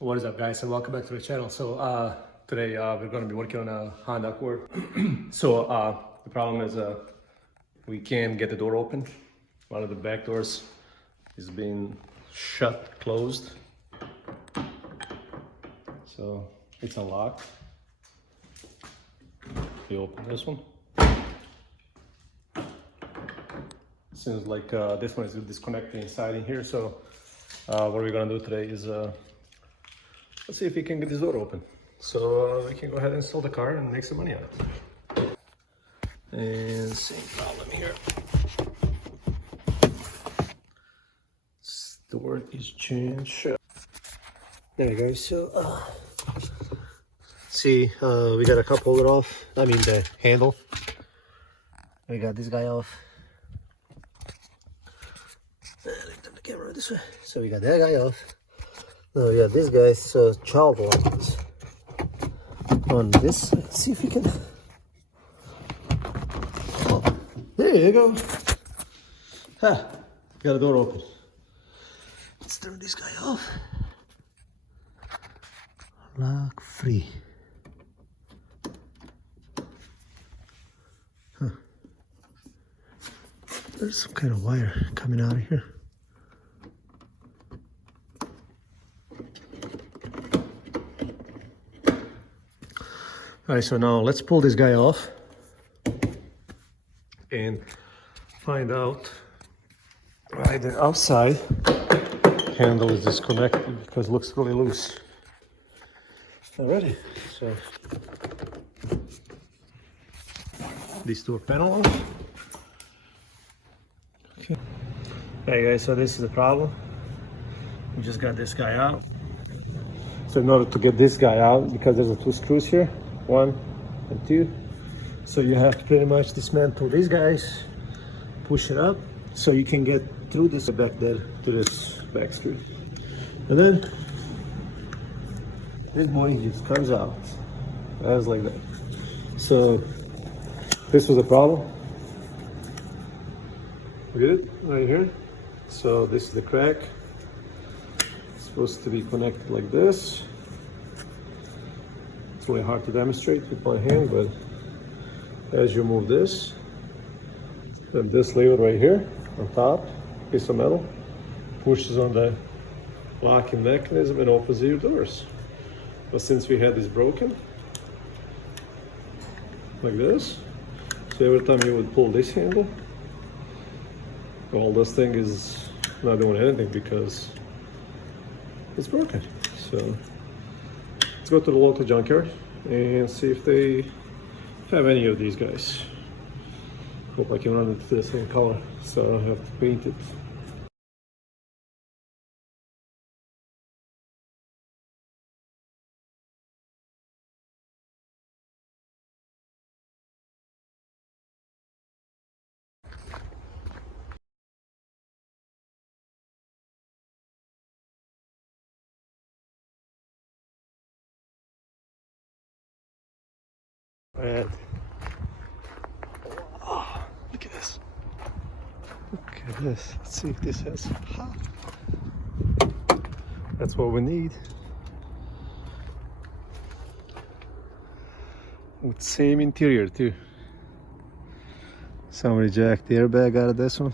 What is up, guys, and welcome back to the channel. So today we're going to be working on a Honda Accord. So the problem is we can't get the door open. One of the back doors is being closed. So it's unlocked. We open this one. Seems like this one is disconnected inside in here. So what we're gonna do today is let's see if we can get this door open. So we can go ahead and sell the car and make some money on it. And same problem here. This door is chained shut. There you go. So see, we got a cup holder off. I mean the handle. We got this guy off. Turn the camera this way. So we got that guy off. Now we got this guy's child lock on this. Let's see if we can. Oh, there you go. Ha! Got a door open. Let's turn this guy off. Lock free. Huh. There's some kind of wire coming out of here. All right, so now let's pull this guy off and find out why the outside handle is disconnected, because it looks really loose. Alrighty, so this door panel off. Okay. Hey guys, so this is the problem. We just got this guy out. So in order to get this guy out, because there's two screws here, 1 and 2, so you have to pretty much dismantle these guys, push it up so you can get through this back there to this back screw, and then this boy just comes out as like that. So this was a problem. Good, right here. So this is the crack. It's supposed to be connected like this. It's really hard to demonstrate with my hand, but as you move this, then this lever right here on top, piece of metal, pushes on the locking mechanism and opens your doors. But since we had this broken, like this, so every time you would pull this handle, well, this thing is not doing anything because it's broken. So let's go to the local junkyard and see if they have any of these guys. Hope I can run it to the same color, so I don't have to paint it. And oh, look at this. Look at this. Let's see if this has. That's what we need. With same interior too. Somebody jacked the airbag out of this one.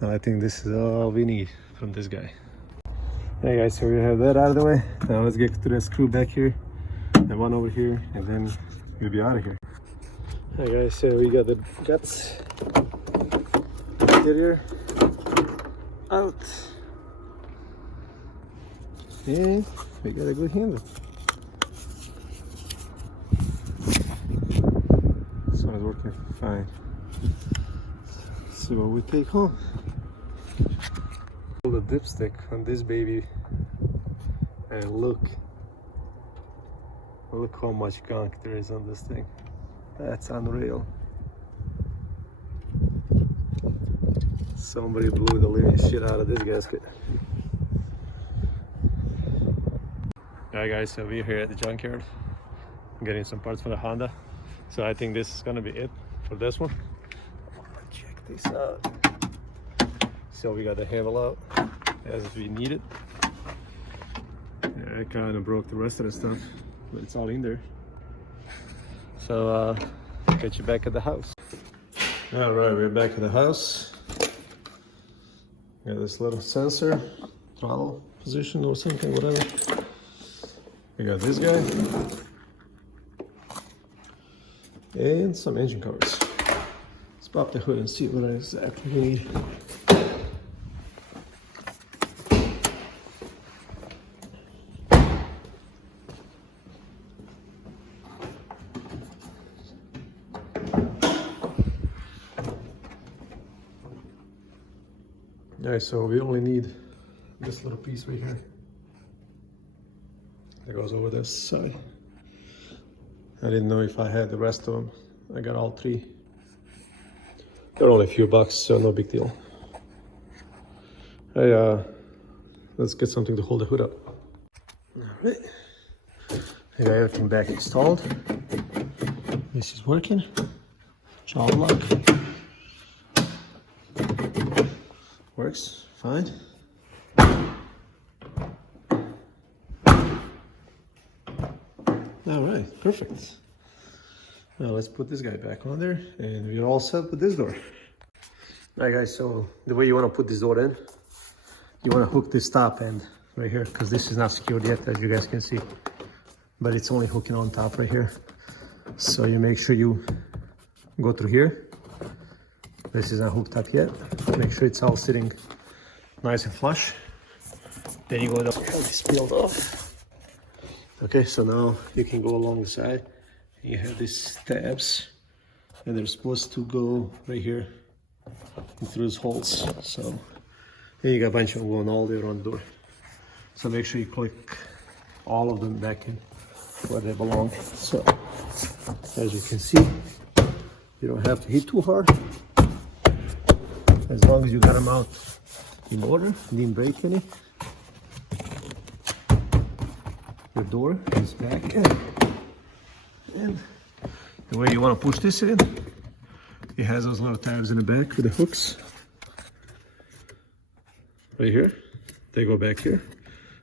And I think this is all we need from this guy. Hey guys, so we have that out of the way. Now let's get to the screw back here and one over here, and then we'll be out of here. Hey guys, so we got the guts, interior out, and we got a good handle. This one is working fine. Let's see what we take home. Pull the dipstick on this baby, and look how much gunk there is on this thing. That's unreal. Somebody blew the living shit out of this gasket. Alright guys, so we're here at the junkyard. I'm getting some parts for the Honda. So I think this is gonna be it for this one. Check this out. still we got the handle out as we need it. Yeah, I kind of broke the rest of the stuff, but it's all in there. So get you back at the house. All right, we're back at the house. Got this little sensor, throttle position or something, whatever. We got this guy and some engine covers. Let's pop the hood and see what exactly we need. Alright, so we only need this little piece right here that goes over this side. I didn't know if I had the rest of them. I got all three. They're only a few bucks, so no big deal. Hey, let's get something to hold the hood up. Alright, I got everything back installed. This is working. Child lock. Works fine. All right, perfect. Now let's put this guy back on there, and we're all set with this door. All right, guys, so the way you want to put this door in, you want to hook this top end right here, because this is not secured yet, as you guys can see, but it's only hooking on top right here. So you make sure you go through here. This is not hooked up yet. Make sure it's all sitting nice and flush. Then you go to have this peeled off. Okay, so now you can go along the side. You have these tabs, and they're supposed to go right here through these holes. So then you got a bunch of them going all the way around the door. So make sure you click all of them back in where they belong. So as you can see, you don't have to hit too hard. As long as you got them out in order, didn't break any. Your door is back in. And the way you want to push this in, it has those little tabs in the back with the hooks. Right here. They go back here.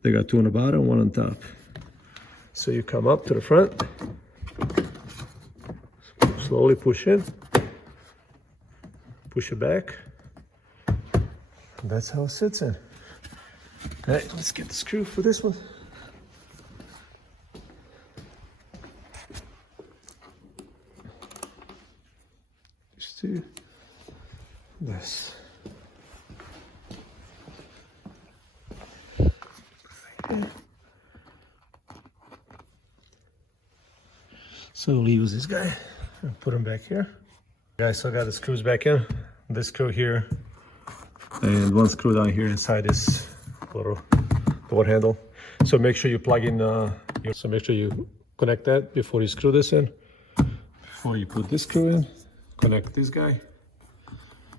They got two on the bottom, one on top. So you come up to the front, slowly push in, push it back. That's how it sits in. All right, let's get the screw for this one. Just do this. Okay. So we'll use this guy and put him back here. Guys, so I got the screws back in. This screw here, and one screw down here inside this little door handle. So make sure you plug in so make sure you connect that before you screw this in. Before you put this screw in, connect this guy.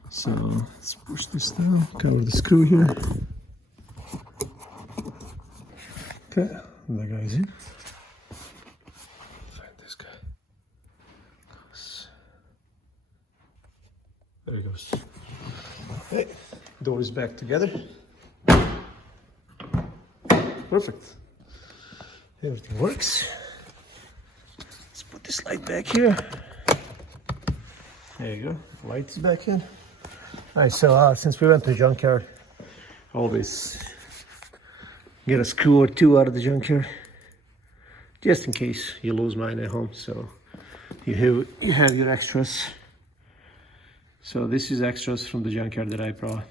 So let's push this down, cover the screw here. Okay, and that guy's in. Find this guy. There he goes. Okay, door is back together. Perfect. Everything works. Let's put this light back here. There you go. Light is back in. Alright, so since we went to the junkyard, always get a screw or two out of the junkyard, just in case you lose mine at home. So you have your extras. So this is extras from the junkyard that I brought.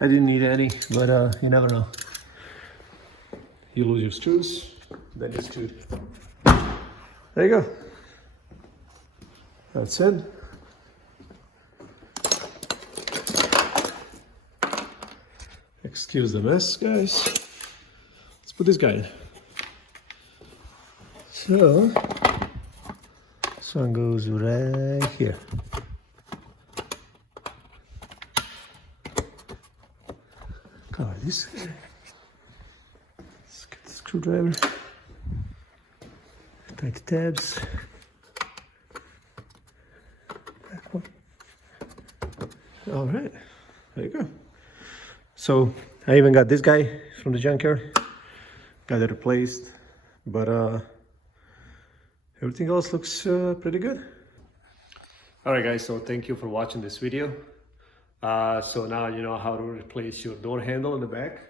I didn't need any, but you never know. You lose your screws, then you're screwed. There you go. That's it. Excuse the mess, guys. Let's put this guy in. So, this one goes right here. Cover this guy. Let's get the screwdriver. Tight the tabs. Back one. All right, there you go. So I even got this guy from the junkyard, got it replaced, but everything else looks pretty good. All right, guys, so thank you for watching this video. So now you know how to replace your door handle in the back.